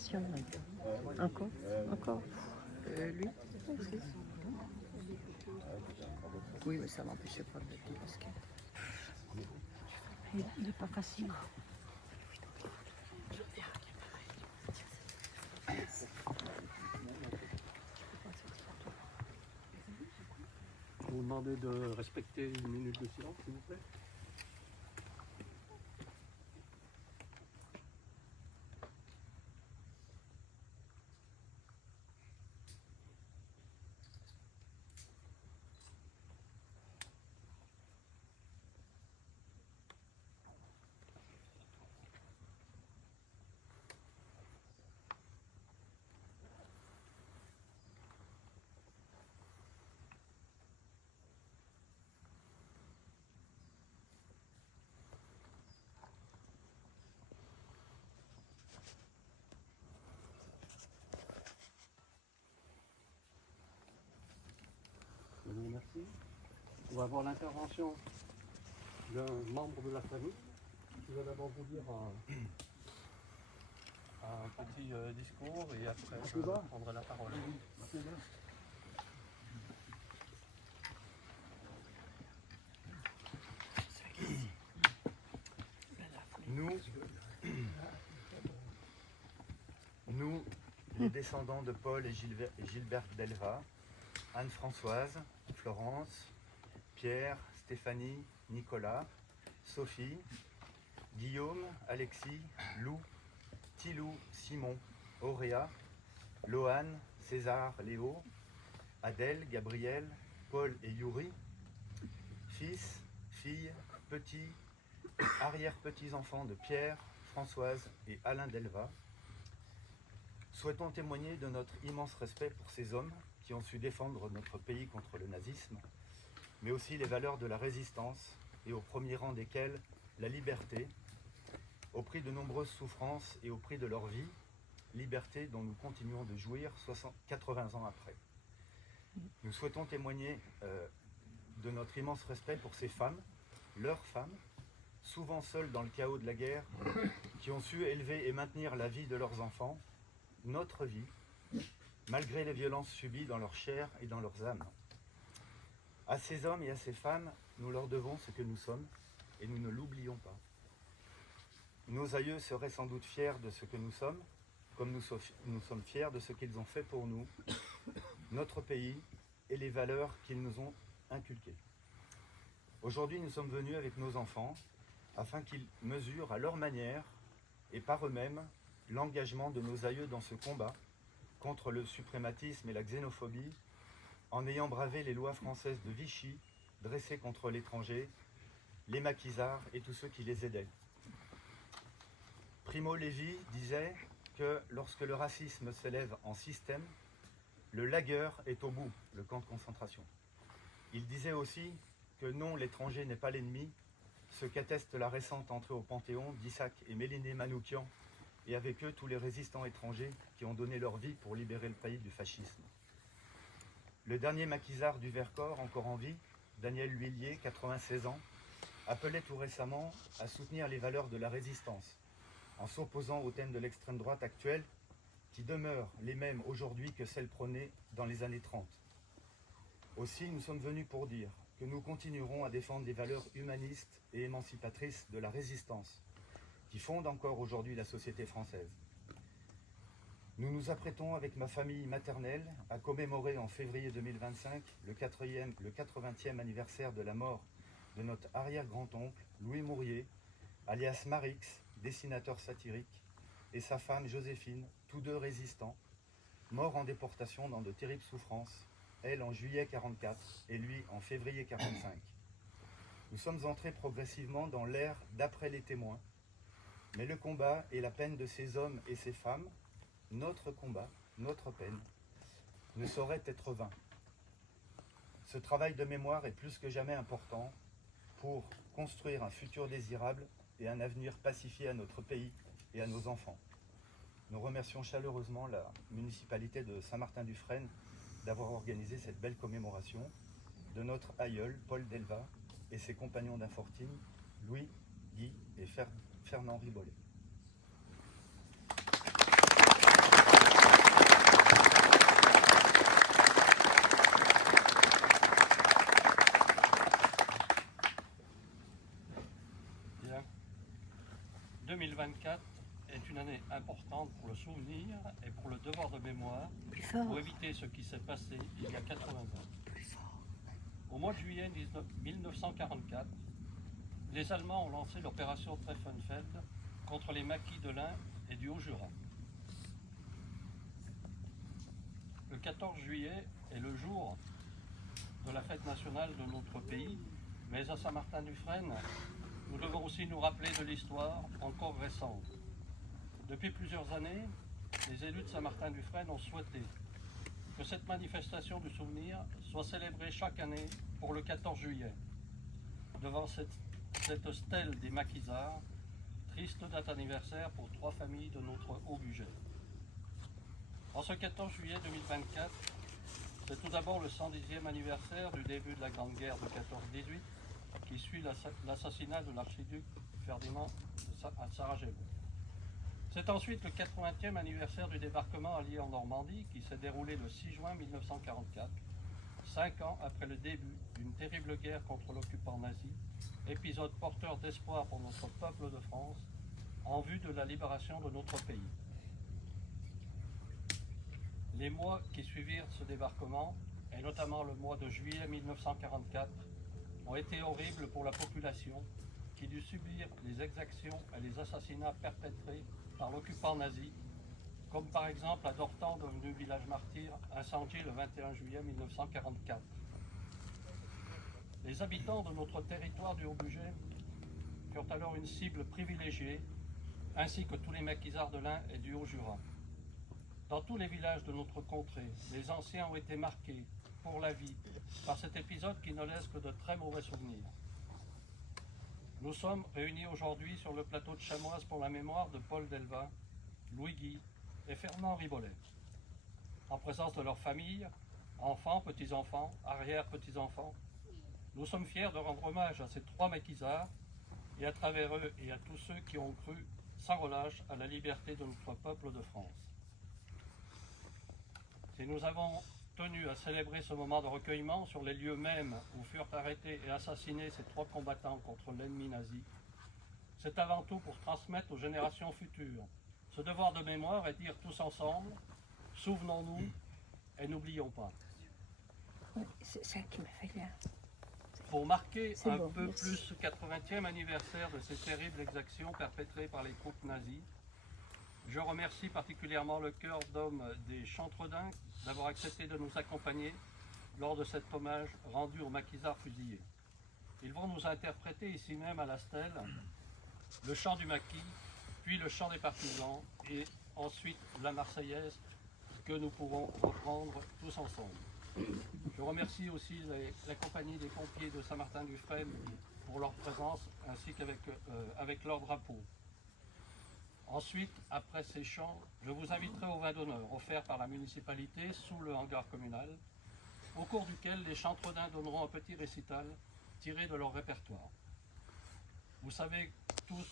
passion. Encore. Lui aussi. Oui, mais ça m'empêchait pas de mettre du basket. Il n'est pas facile. Je vous demandez de respecter une minute de silence, s'il vous plaît. Je vous remercie. On va avoir l'intervention d'un membre de la famille qui va d'abord vous dire un petit discours et après je prendrai la parole. Nous, les descendants de Paul et Gilberte Delva, Anne-Françoise, Florence, Pierre, Stéphanie, Nicolas, Sophie, Guillaume, Alexis, Lou, Tilou, Simon, Auréa, Loane, César, Léo, Adèle, Gabriel, Paul et Yuri, fils, filles, petits, arrière-petits-enfants de Pierre, Françoise et Alain Delva, souhaitons témoigner de notre immense respect pour ces hommes qui ont su défendre notre pays contre le nazisme, mais aussi les valeurs de la résistance, et au premier rang desquelles la liberté, au prix de nombreuses souffrances et au prix de leur vie, liberté dont nous continuons de jouir 80 ans après. Nous souhaitons témoigner de notre immense respect pour ces femmes, leurs femmes, souvent seules dans le chaos de la guerre, qui ont su élever et maintenir la vie de leurs enfants, notre vie, malgré les violences subies dans leur chair et dans leurs âmes. À ces hommes et à ces femmes, nous leur devons ce que nous sommes, et nous ne l'oublions pas. Nos aïeux seraient sans doute fiers de ce que nous sommes, comme nous sommes fiers de ce qu'ils ont fait pour nous, notre pays et les valeurs qu'ils nous ont inculquées. Aujourd'hui, nous sommes venus avec nos enfants, afin qu'ils mesurent à leur manière, et par eux-mêmes, l'engagement de nos aïeux dans ce combat contre le suprématisme et la xénophobie, en ayant bravé les lois françaises de Vichy, dressées contre l'étranger, les maquisards et tous ceux qui les aidaient. Primo Levi disait que lorsque le racisme s'élève en système, le lagueur est au bout, le camp de concentration. Il disait aussi que non, l'étranger n'est pas l'ennemi, ce qu'atteste la récente entrée au Panthéon d'Isaac et Méliné Manoukian, et avec eux tous les résistants étrangers qui ont donné leur vie pour libérer le pays du fascisme. Le dernier maquisard du Vercors, encore en vie, Daniel L'Huillier, 96 ans, appelait tout récemment à soutenir les valeurs de la résistance, en s'opposant au thème de l'extrême droite actuelle, qui demeurent les mêmes aujourd'hui que celles prônées dans les années 30. Aussi, nous sommes venus pour dire que nous continuerons à défendre les valeurs humanistes et émancipatrices de la résistance, qui fondent encore aujourd'hui la société française. Nous nous apprêtons avec ma famille maternelle à commémorer en février 2025 le 80e anniversaire de la mort de notre arrière-grand-oncle Louis Mourier, alias Marix, dessinateur satirique, et sa femme Joséphine, tous deux résistants, morts en déportation dans de terribles souffrances, elle en juillet 44 et lui en février 45. Nous sommes entrés progressivement dans l'ère d'après les témoins, mais le combat et la peine de ces hommes et ces femmes, notre combat, notre peine, ne saurait être vain. Ce travail de mémoire est plus que jamais important pour construire un futur désirable et un avenir pacifié à notre pays et à nos enfants. Nous remercions chaleureusement la municipalité de Saint-Martin-du-Frêne d'avoir organisé cette belle commémoration de notre aïeul Paul Delva et ses compagnons d'infortune Louis, Guy et Fernand Ribollet. importante pour le souvenir et pour le devoir de mémoire, Plus fort. pour éviter ce qui s'est passé il y a 80 ans. Plus fort. Au mois de juillet 1944, les Allemands ont lancé l'opération Treffenfeld contre les maquis de l'Ain et du Haut-Jura. Le 14 juillet est le jour de la fête nationale de notre pays, mais à Saint-Martin-du-Frêne, nous devons aussi nous rappeler de l'histoire encore récente. Depuis plusieurs années, les élus de Saint-Martin-du-Frêne ont souhaité que cette manifestation du souvenir soit célébrée chaque année pour le 14 juillet, devant cette stèle des maquisards, triste date anniversaire pour 3 familles de notre Haut-Bugey. En ce 14 juillet 2024, c'est tout d'abord le 110e anniversaire du début de la Grande Guerre de 14-18 qui suit l'assassinat de l'archiduc Ferdinand à Sarajevo. C'est ensuite le 80e anniversaire du débarquement allié en Normandie qui s'est déroulé le 6 juin 1944, 5 ans après le début d'une terrible guerre contre l'occupant nazi, épisode porteur d'espoir pour notre peuple de France en vue de la libération de notre pays. Les mois qui suivirent ce débarquement, et notamment le mois de juillet 1944, ont été horribles pour la population qui dut subir les exactions et les assassinats perpétrés par l'occupant nazi, comme par exemple à Dortan, devenu village martyr, incendié le 21 juillet 1944. Les habitants de notre territoire du Haut-Bugey furent alors une cible privilégiée, ainsi que tous les maquisards de l'Ain et du Haut-Jura. Dans tous les villages de notre contrée, les anciens ont été marqués pour la vie par cet épisode qui ne laisse que de très mauvais souvenirs. Nous sommes réunis aujourd'hui sur le plateau de Chamoise pour la mémoire de Paul Delvin, Louis Guy et Fernand Ribollet. En présence de leurs familles, enfants, petits-enfants, arrière-petits-enfants, nous sommes fiers de rendre hommage à ces 3 maquisards et à travers eux et à tous ceux qui ont cru sans relâche à la liberté de notre peuple de France. Si nous avons tenu à célébrer ce moment de recueillement sur les lieux mêmes où furent arrêtés et assassinés ces 3 combattants contre l'ennemi nazi, c'est avant tout pour transmettre aux générations futures ce devoir de mémoire et dire tous ensemble, souvenons-nous et n'oublions pas. C'est ça qui m'a fait là. Pour marquer C'est un bon, peu merci. plus ce 80e anniversaire de ces terribles exactions perpétrées par les troupes nazies, je remercie particulièrement le chœur d'hommes des Chantredins d'avoir accepté de nous accompagner lors de cet hommage rendu aux maquisards fusillés. Ils vont nous interpréter ici même à la stèle le chant du maquis, puis le chant des partisans et ensuite la Marseillaise que nous pourrons reprendre tous ensemble. Je remercie aussi la compagnie des pompiers de Saint-Martin-du-Frêne pour leur présence ainsi qu'avec leur drapeau. Ensuite, après ces chants, je vous inviterai au vin d'honneur offert par la municipalité sous le hangar communal, au cours duquel les Chantredins donneront un petit récital tiré de leur répertoire. Vous savez tous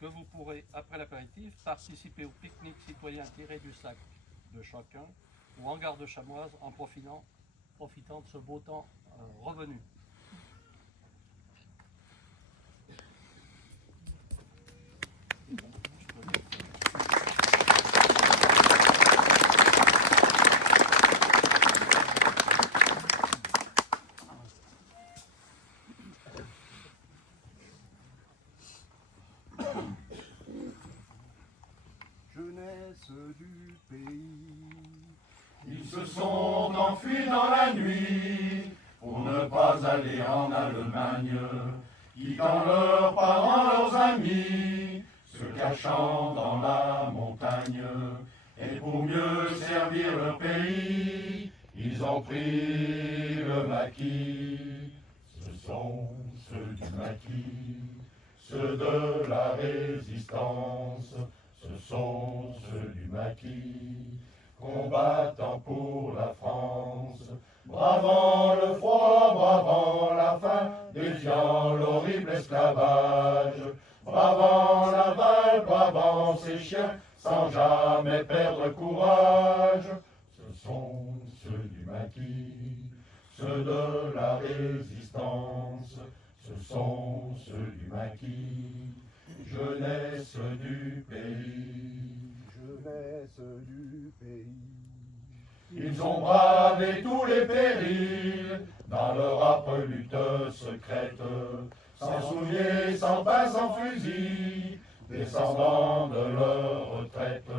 que vous pourrez, après l'apéritif, participer au pique-nique citoyen tiré du sac de chacun au hangar de Chamoise en profitant de ce beau temps revenu. Jeunesse du pays. Ils se sont enfuis dans la nuit pour ne pas aller en Allemagne, quittant leurs parents, leurs amis, se cachant dans la montagne. Et pour mieux servir leur pays, ils ont pris le maquis. Ce sont ceux du maquis, ceux de la résistance, ce sont ceux du maquis, combattant pour la France, bravant le froid, bravant la faim, défiant l'horrible esclavage, bravant la balle, bravant ses chiens, sans jamais perdre courage. Ce sont ceux du maquis, ceux de la résistance, ce sont ceux du maquis, jeunesse du pays. jeunesse du pays. Ils ont bravé tous les périls dans leur âpre lutte secrète, sans souliers, sans pain, sans fusil, descendant de leur retraite,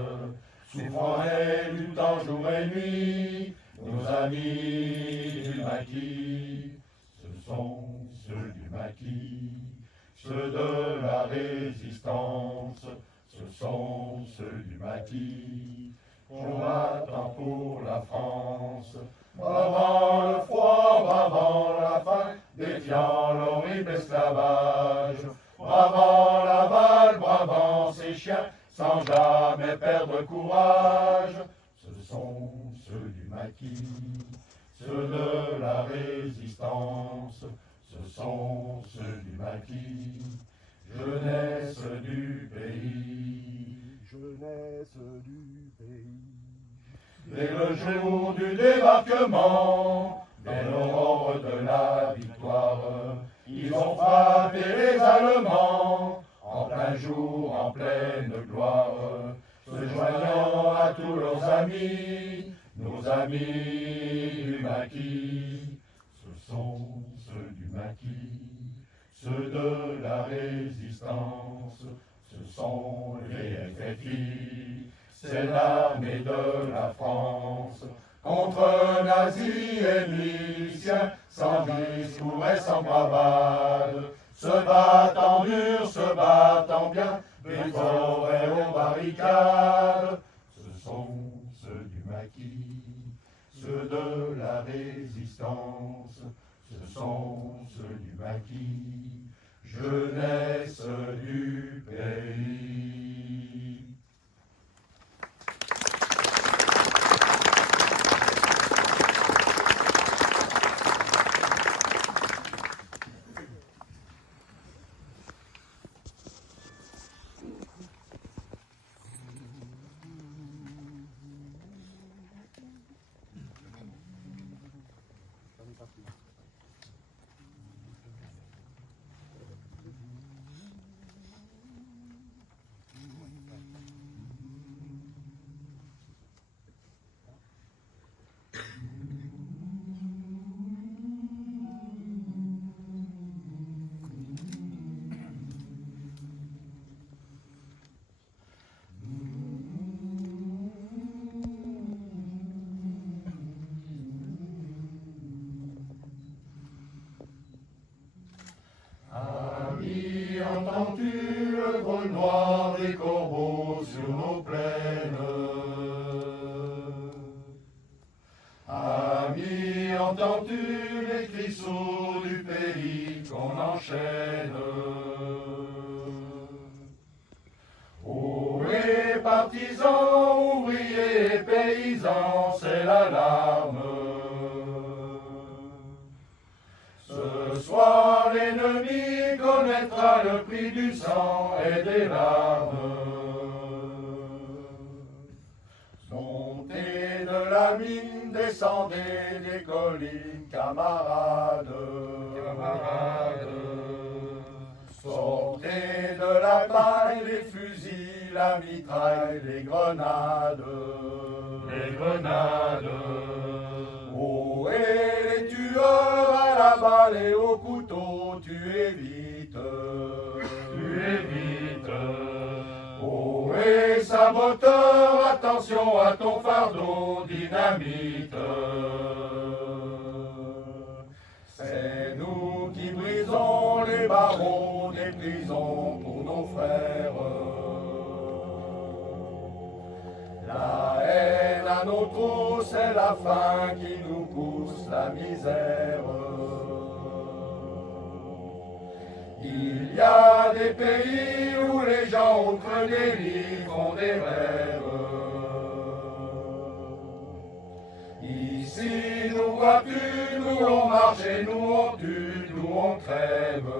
souffrant et luttant jour et nuit, nos amis du maquis, ce sont ceux du maquis, ceux de la résistance, ce sont ceux du maquis, combattant pour la France, bravant le froid, bravant la faim, défiant l'horrible esclavage, bravant la balle, bravant ses chiens, sans jamais perdre courage. Ce sont ceux du maquis, ceux de la résistance, ce sont ceux du maquis, jeunesse du pays, jeunesse du pays. Dès le jour du débarquement, dès l'aurore de la victoire, ils ont frappé les Allemands, en plein jour, en pleine gloire, se joignant à tous leurs amis, nos amis du maquis. Ce sont ceux du maquis, ceux de la résistance, ce sont les FFI, c'est l'armée de la France, contre nazis et miliciens, sans discours et sans bravade, se battant dur, se battant bien, des forêts aux barricades. Ce sont ceux du maquis, ceux de la résistance, ce sont ceux du maquis, jeunesse du pays. Entends-tu le vol noir des corbeaux sur nos plaines? Ami, entends-tu les cris sourds du pays qu'on enchaîne? Oh, les partisans, ouvriers et paysans, c'est l'alarme. Ce soir, l'ennemi connaîtra le prix du sang et des larmes. Montez de la mine, descendez des collines, camarades. Sortez de la paille les fusils, la mitraille, les grenades. Oh, et les tueurs à la balle et au couteau, tu évites. Oh, et saboteur, attention à ton fardeau, dynamite. C'est nous qui brisons les barreaux des prisons pour nos frères. La haine à nos trous, c'est la faim qui nous pousse la misère. Il y a des pays où les gens au creux des lits font des rêves. Ici, nous vois-tu, nous on marche et nous on tue, nous on crève.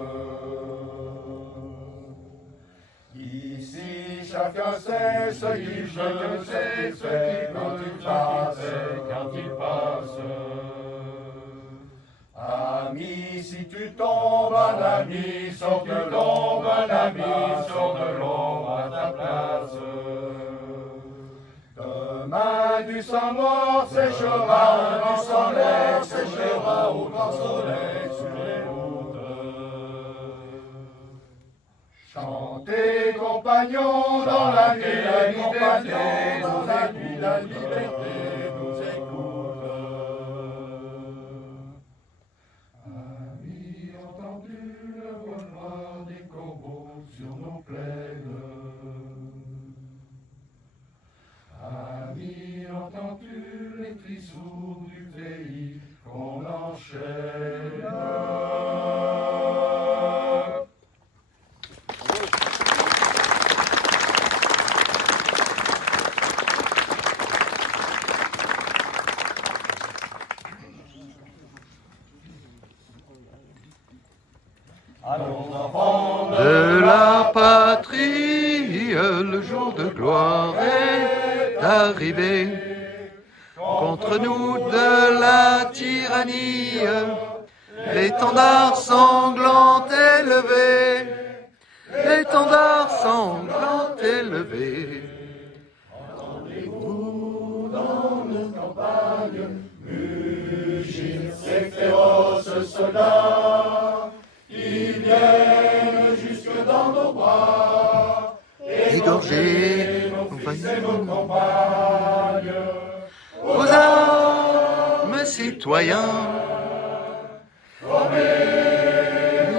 Ici, chacun sait ce qu'il fait quand il passe. Ami, si tu tombes, un ami, sors de l'ombre, un ami, sors de l'ombre à ta place. Demain du sang noir séchera, du sang noir séchera au grand soleil sur les routes. Chantez, compagnons, dans la nuit, la liberté, dans la nuit, la liberté nous écoute. Amis, entendu le vol noir des corbeaux sur nos plaines? Amis, entends-tu les cris sourds du pays qu'on enchaîne? Allons, enfants De la patrie, le jour de gloire est arrivé. Contre nous de la tyrannie, l'étendard sanglant élevé, l'étendard sanglant élevé. Entendez-vous dans nos campagnes mugir ces féroces soldats? Ils viennent jusque dans nos bras, Égorger nos fils et nos compagnes. aux armes, citoyens,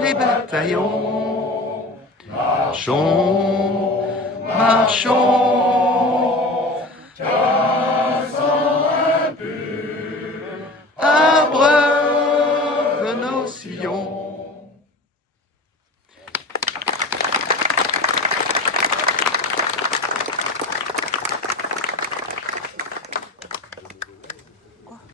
les bataillons, marchons, marchons.